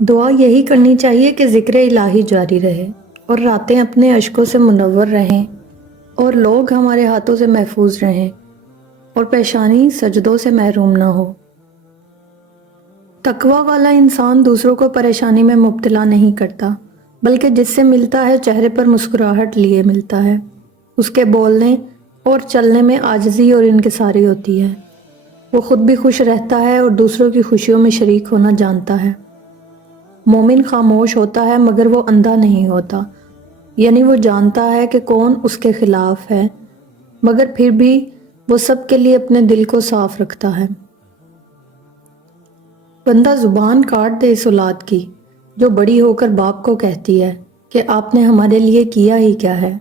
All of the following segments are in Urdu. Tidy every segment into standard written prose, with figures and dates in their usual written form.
دعا یہی کرنی چاہیے کہ ذکر الہی جاری رہے اور راتیں اپنے اشکوں سے منور رہیں اور لوگ ہمارے ہاتھوں سے محفوظ رہیں اور پیشانی سجدوں سے محروم نہ ہو۔ تقوی والا انسان دوسروں کو پریشانی میں مبتلا نہیں کرتا، بلکہ جس سے ملتا ہے چہرے پر مسکراہٹ لیے ملتا ہے۔ اس کے بولنے اور چلنے میں عاجزی اور انکساری ہوتی ہے۔ وہ خود بھی خوش رہتا ہے اور دوسروں کی خوشیوں میں شریک ہونا جانتا ہے۔ مومن خاموش ہوتا ہے مگر وہ اندھا نہیں ہوتا، یعنی وہ جانتا ہے کہ کون اس کے خلاف ہے، مگر پھر بھی وہ سب کے لیے اپنے دل کو صاف رکھتا ہے۔ بندہ زبان کاٹ دے اس اولاد کی جو بڑی ہو کر باپ کو کہتی ہے کہ آپ نے ہمارے لیے کیا ہی کیا ہے۔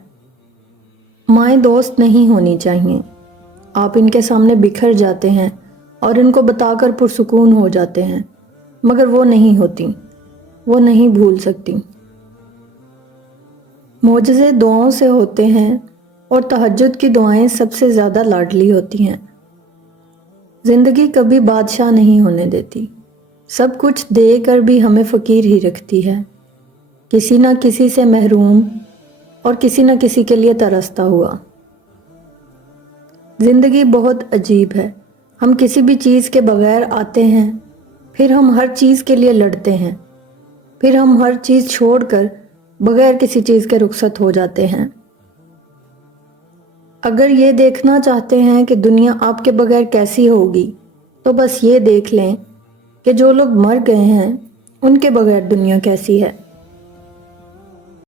مائیں دوست نہیں ہونی چاہیے۔ آپ ان کے سامنے بکھر جاتے ہیں اور ان کو بتا کر پرسکون ہو جاتے ہیں، مگر وہ نہیں ہوتی، وہ نہیں بھول سکتی۔ معجزے دعاؤں سے ہوتے ہیں اور تہجد کی دعائیں سب سے زیادہ لاڈلی ہوتی ہیں۔ زندگی کبھی بادشاہ نہیں ہونے دیتی، سب کچھ دے کر بھی ہمیں فقیر ہی رکھتی ہے، کسی نہ کسی سے محروم اور کسی نہ کسی کے لیے ترستا ہوا۔ زندگی بہت عجیب ہے، ہم کسی بھی چیز کے بغیر آتے ہیں، پھر ہم ہر چیز کے لیے لڑتے ہیں، پھر ہم ہر چیز چھوڑ کر بغیر کسی چیز کے رخصت ہو جاتے ہیں۔ اگر یہ دیکھنا چاہتے ہیں کہ دنیا آپ کے بغیر کیسی ہوگی تو بس یہ دیکھ لیں کہ جو لوگ مر گئے ہیں ان کے بغیر دنیا کیسی ہے۔